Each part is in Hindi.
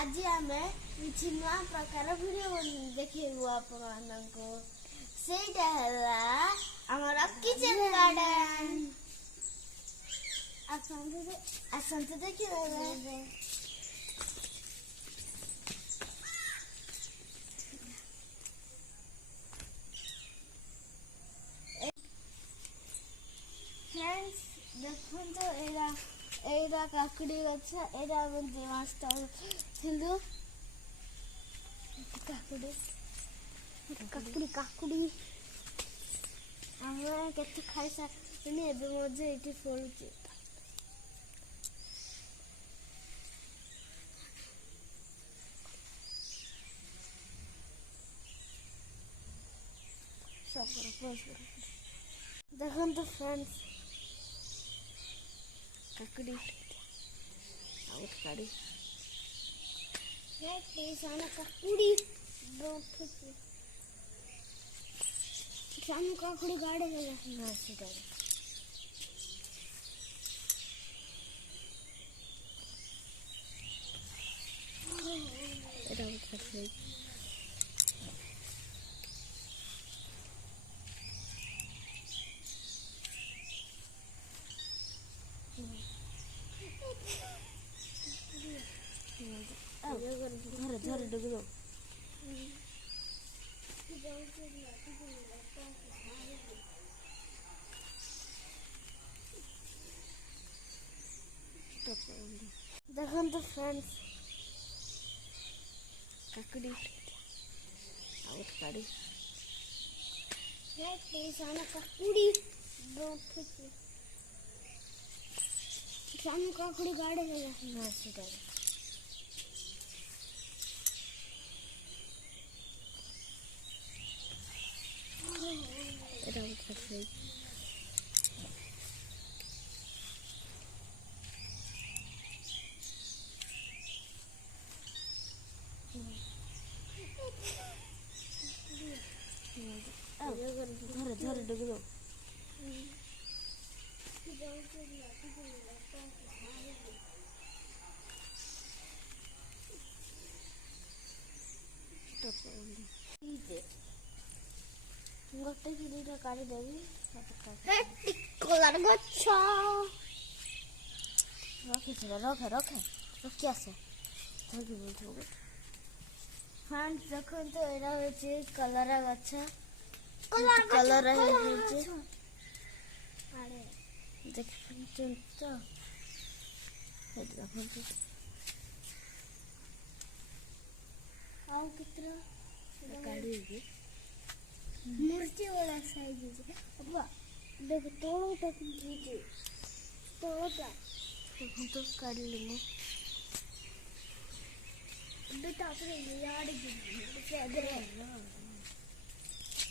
आज आम किसी नुआ प्रकार वीडियो देखू आपको सेटा हमारा किचन गार्डन आसंत देखिए फ्रेंड्स देखो तो एरा काकड़ी गछ एरा बंदी मास्ता थिलु काकड़ी काकड़ी काकड़ी हमरा केते खाइ सा ने एबे मजे एटी फलुची सब पोस्ट देखो तो फ्रेंड्स काकड़ी आउट काड़ी ये पेशाना काकड़ी बहुत शाम काकड़ी गाड़े लगा ना सीधा এটা উঠছে ধরে ধরে ডুবে দাও দেখুন তো ফ্রেন্ডস কাকড়ি আউট কাড়ি ये पेशाना काकड़ी बहुत शाम काकड़ी गाड़े लगा ना सीधा এটা উঠছে ধরে ধরে ডুবে দাও গোটে কি দুইটা কাটি দেবি কলার গছ রখেছে রখে রখে রখি আছে ধরবি বলছো ফ্রেন্ডস যখন তো এরা হয়েছে কলারা গছ कलर है नीचे अरे देखो तो ये देखो तो आओ कितना गाड़ी है मिर्ची वाला साइज है अब्बा देखो तोड़ो तक नीचे तोड़ो तक हम तो काट लेंगे बेटा अपने यार से अगर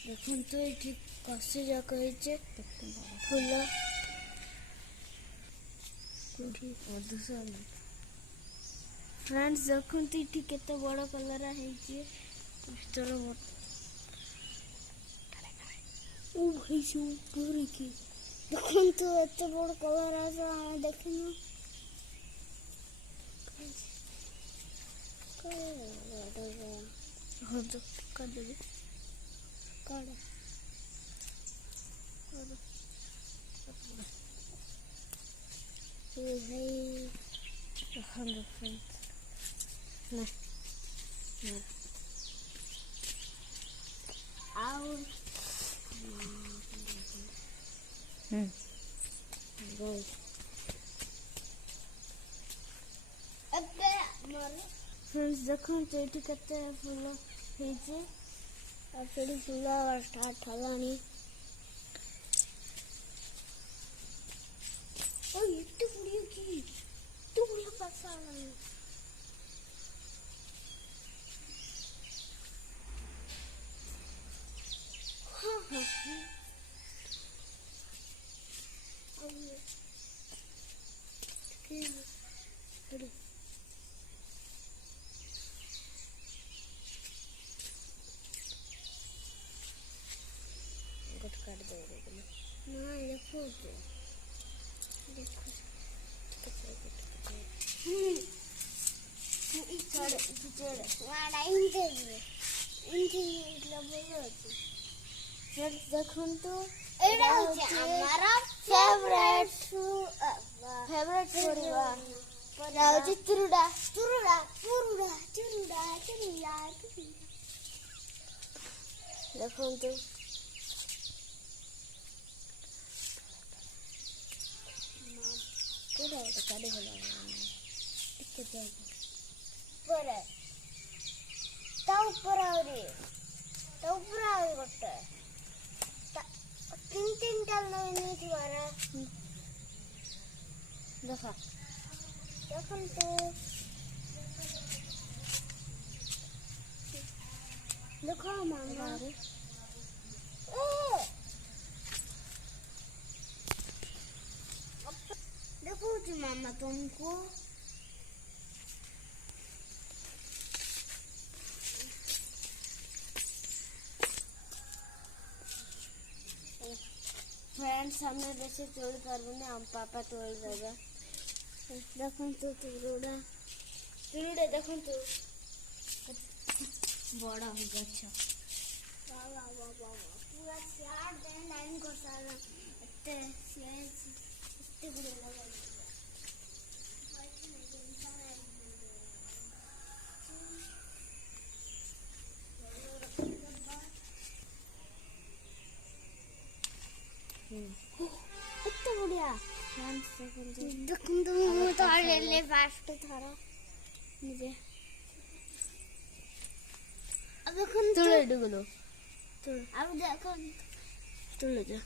देखो तो ये कसी जाक फूल फ्रेंड्स देखो तो ये केते बड़ कलर है भीतर ओ भाई से ऊपर की देखो तो एते बड़ कलर है देखे ना हो तो कर दे काढ़ा ये है 100 ना और अबे मारे फ्रेंड्स देखो तो ये कितने फूल है और फिर फूला स्टार्ट हलानी ओ इतनी बुढ़िया की तू बुढ़िया पैसा नहीं हाँ हाँ अब काट दे ना देखो देखो ଦେଖନ୍ତୁ ଏଇଟା ହଉଛି ଆମର ଫେଭରେଟ୍ ପରିବା ହଉଛି ଚୁରୁଡା ଚୁରୁଡା ଚୁରୁଡା ଚୁରୁଡା ଚୁରୁଡା ଦେଖନ୍ତୁ ଉପରେ ଆହୁରି ଗୋଟେ ତିନିଟା ନେଇଥିବାର ଦେଖନ୍ତୁ ଦେଖ ମାମା ଦେଖୁଛି ମାମା ତୁମକୁ फ्रेंड्स हमें वैसे तोड़ पार्बनी हम पापा तोड़ देगा देखंतु चुरुडा देखंतु बड़ा हो गया पूरा चार दिन लाइन को सारा इतने गुड़े लगा इतना बढ़िया देखंतु मैं तो ले फास्ट थारा मुझे अब देखंतु तुले डुगलो अब देखो तुले जा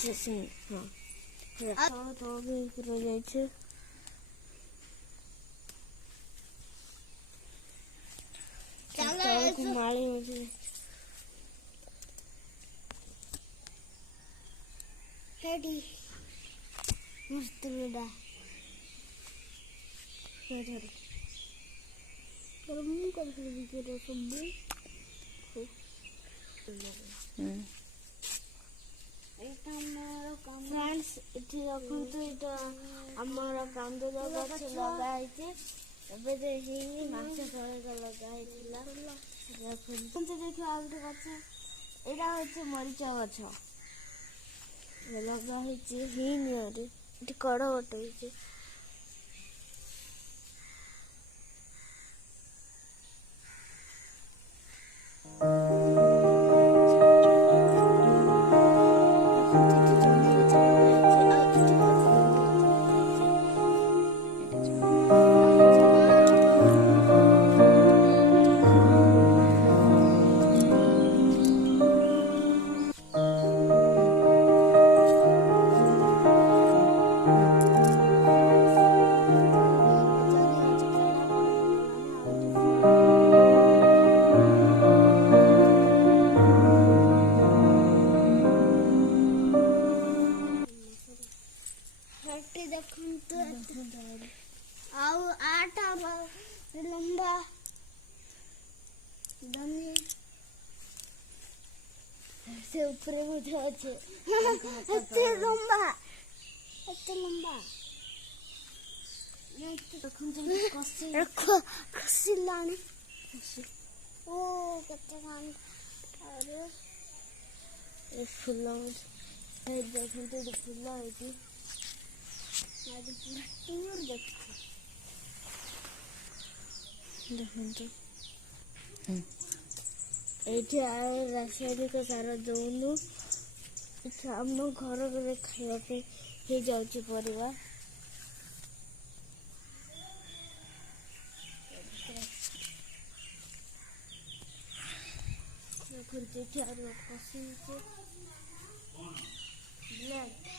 जैसे हां तो भी पूरा जाय छे चलो माली मुझे रेडी मस्त बेटा गरम कर दीजिए सब फ्रेंड्स इठी रखंतु एटा हमर कांदो गछ लगा आइते एबे जे ही माछ फळे लगा आइतिला देखंतु देखो आउटे गछ एटा होचे मरीचा गछ लगा होचे हिनी अरे इठी कड़ गोटे होचे आओ आटा लंबा धनी से ऊपर मुझे अच्छे इतने लंबा रखो कसी लाने ओ कितने खान अरे ये फुल्ला है देखो तो फुल्ला है कि आज पूरा टूर देखो एठी आए रासायनिक सार दौनु आम घर खावा हो जाऊँ परिवा देखो कसी ब्लैक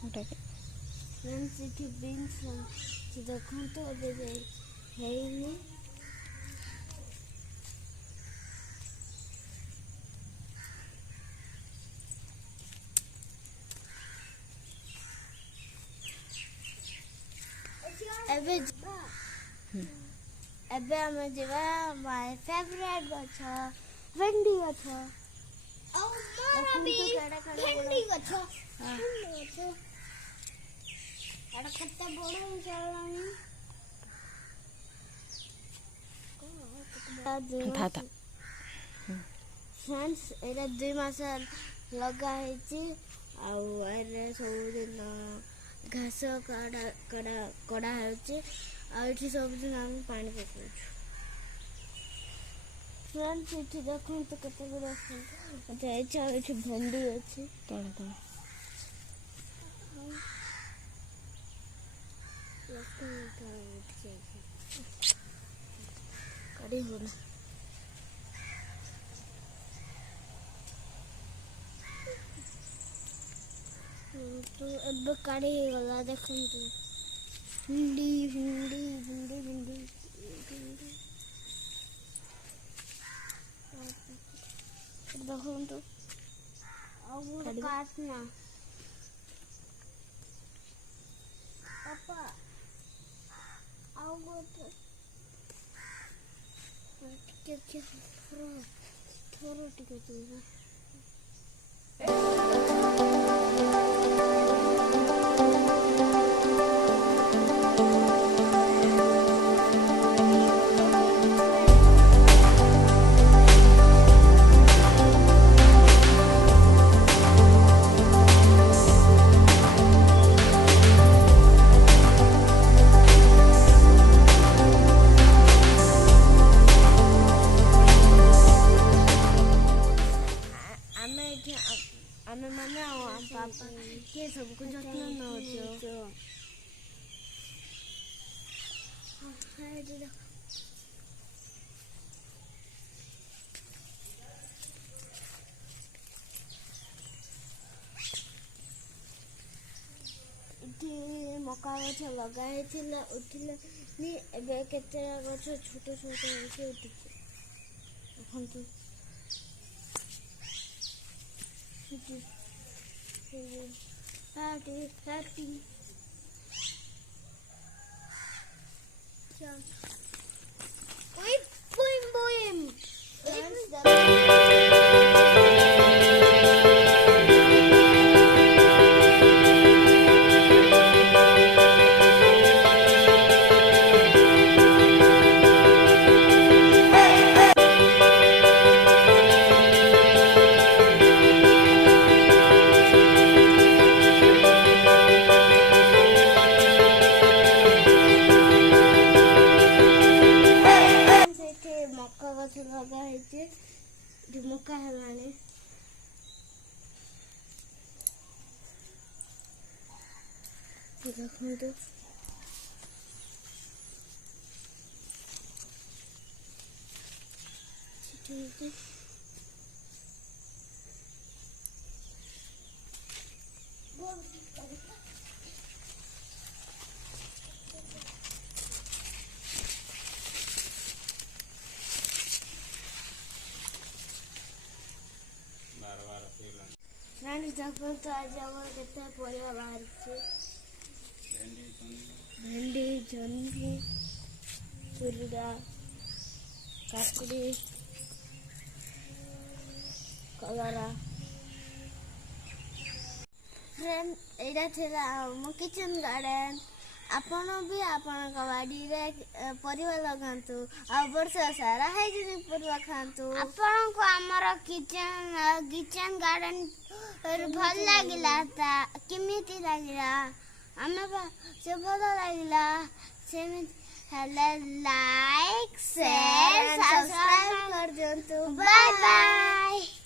फ्रेंड्स ये बीन्स देखो तो अबे है ही नहीं एबे हमें जीवा माय फेवरेट गछ भेंडी गछ औ मारा भी भेंडी गछ भेंडी गछ एटा कते बड़ हो चलानी था फ्रेंड्स एटा 2 मास लगा हेची आ एरे सब दिन घास कड़ा होची आ एठी सब दिन हम पानी पकाउछु फ्रेंड्स एठी देखो तो कते बड़ अच्छा एठी एठी भेंडी अछि तळे तळे कड़ी हो ना तो अब कड़ी गला देखो तो भिंडी भिंडी भिंडी भिंडी भिंडी देखो तो अब काटना पापा आओ तो क्या थोड़ा टिके तो आमे माने पापा के सबको जत्न नहोचो मका गछ लगाई उठिले नी एबे केते गछ छोट छोट होके उठिছে এখন তো Happy. Boim. मक्का गछ लगा हेचे मक्का हेलाने देखो तो फ्रेंड्स देखो तो आज हमारे कितना परिवार बाहर से भेंडी जन्नी चुरुड़ा काकड़ी कलरा फ्रेंड एटा थिला मो किचन गार्डन आपण भी आपण बाड़ी रे परिवा लगांतु आ वर्ष सारा हाइजीनिक परिवा खांतु आपण को हमर किचन गार्डन भल लागिला ता केमिति लागिला हमें से भल लागिला से लाइक शेयर सब्सक्राइब कर दियंतु बाय बाय।